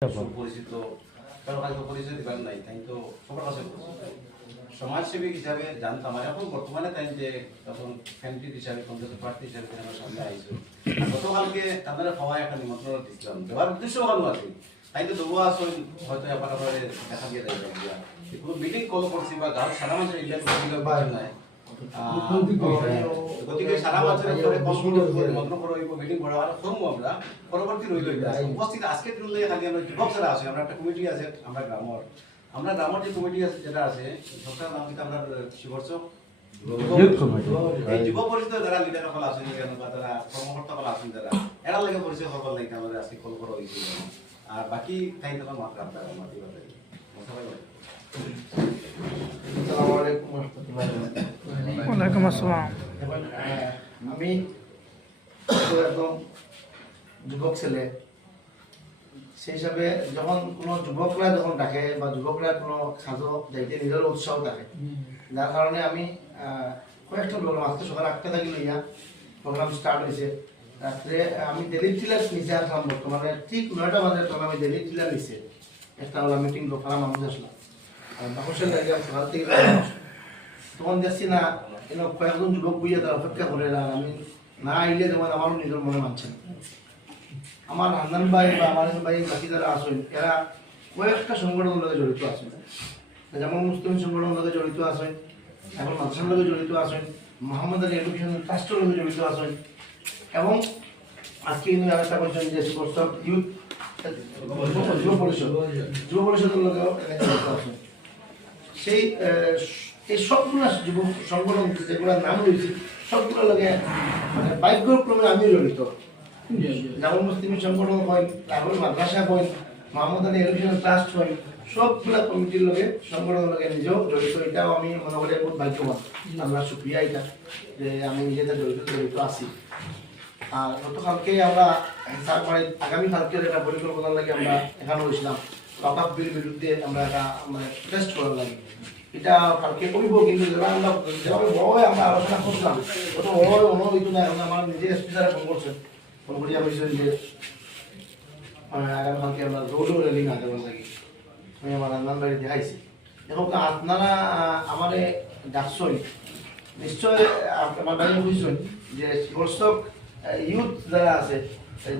সুপরিচিত কারো কাছে পরিচয় দিবার নাই, তাই তো সবার কাছে সমাজসেবী হিসাবে জানতাম। আর এখন বর্তমানে তাই যে তখন ক্যান্ডিডেট হিসাবে কংগ্রেস প্রার্থী হিসাবে আমার সামনে আইসো। গতকালকে তাদের খাওয়ায় একটা নিমন্ত্রণ দিচ্ছিলাম, দেওয়ার উদ্দেশ্য ভালো আছে, তাই তো দেবো আসো হয়তো এবার আবার দেখা দিয়ে দেয় কোনো মিটিং কল করছি বা গাঁও সারা মানুষের ইন্ডিয়ান নাই। গতিকে সারা বছরের পরে নিমন্ত্রণ করা হইব, মিটিং করা হয় করবো আমরা। পরবর্তী রইল উপস্থিত আজকে দিন খালি আমরা যুবক যারা আছে, আমরা একটা কমিটি আছে, আমরা গ্রামের যে কমিটি আছে যেটা আছে সবটার নাম কিন্তু আমরা শিবর্চক যুব পরিষদ যারা লিডার সকল আছেন বা যারা কর্মকর্তা সকল আছেন যারা এরা লাগে পরিচয় করবার লাগে আমাদের আজকে কল করা হয়েছিল। আর বাকি তাই তখন মাত্র আপনার মাতি পাবে। ওয়ালাইকুম আসসালাম। আমি একদম যুবক ছেলে, সেই হিসাবে যখন কোনো যুবকরা যখন ডাকে বা যুবকরা কোনো কাজও যাইতে নিজের উৎসাহ থাকে, যার কারণে আমি কয়েকটা প্রোগ্রাম আজকে সকাল 8টা থেকে লইয়া প্রোগ্রাম স্টার্ট হয়েছে। রাত্রে আমি দিলীপ টিলার নিচে আসলাম, বর্তমানে ঠিক 9টা বাজে তখন আমি দিলীপ টিলার নিচে একটা হলো মিটিং লোকাল মানুষ আসলাম। বাকসের লাগে সকাল থেকে তখন দেখছি না কয়েকজন যুবক বুঝে তারা অপেক্ষা করে, আমি না আইলে যেমন আমারও নিজের মনে মানছে না। আমার হান্নান ভাই বা আমার ভাই বাকি যারা আসেন এরা কয়েকটা সংগঠনের লগে জড়িত আছেন, যেমন মুসলিম সংগঠনের লগে জড়িত আছেন, এখন মাদ্রাসার লগে জড়িত আছেন, মোহাম্মদ আলী এডুকেশন ট্রাস্টের লগে জড়িত আছেন, এবং আজকে কিন্তু আরেকটা করছেন যে ইউথ যুব পরিষদের লগেও জড়িত আছেন। সেই এই সবগুলো যুব সংগঠন যেগুলোর নাম রয়েছে সবগুলো লগে মানে ভাগ্যক্রমে আমিও জড়িত। যেমন মুসলিম সংগঠন হয়, তারপর মাদ্রাসা হয়, মোহাম্মদ আলী এডুকেশন ট্রাস্ট হয়, সবগুলা কমিটির লগে সংগঠনের লগে নিজেও জড়িত। এটাও আমি মনে করি বহুত ভাগ্যবান, আমরা সুপ্রিয়া এটা যে আমি নিজেদের জড়িত আছি। আর গতকালকে আমরা আগামীকালকে একটা পরিকল্পনার লাগে আমরা এখানে হয়েছিলাম ওয়াকফ বিল বিরুদ্ধে আমরা একটা মানে টেস্ট করার লাগে। এটা কালকে করবো, কিন্তু আমরা যেভাবে বড় আমরা আলোচনা করছিলাম অত বড় অনুভূত না। এখন আমার নিজে এসপি স্যার ফোন করছেন, ফোন করিয়া বলছেন যে আগামীকালকে আমরা রোডও রেলি না দেওয়ার লাগে। আমি আমার রান্নান বাড়ি দেখাইছি। এখন আপনারা আমার ডাকছই নিশ্চয় আমার বাড়ি বুঝছেন যে দর্শক ইউথ যারা আছে,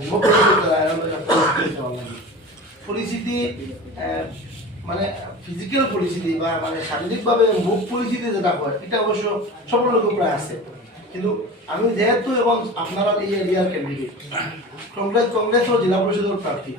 যুবক যারা পরিস্থিতি মানে ফিজিক্যাল পরিস্থিতি বা মানে শারীরিকভাবে মুখ পরিস্থিতি যেটা হয় এটা অবশ্য সকল লোক প্রায় আছে। কিন্তু আমি যেহেতু এবং আপনারা এই এরিয়ার ক্যান্ডিডেট, কংগ্রেস ও জেলা পরিষদের প্রার্থী,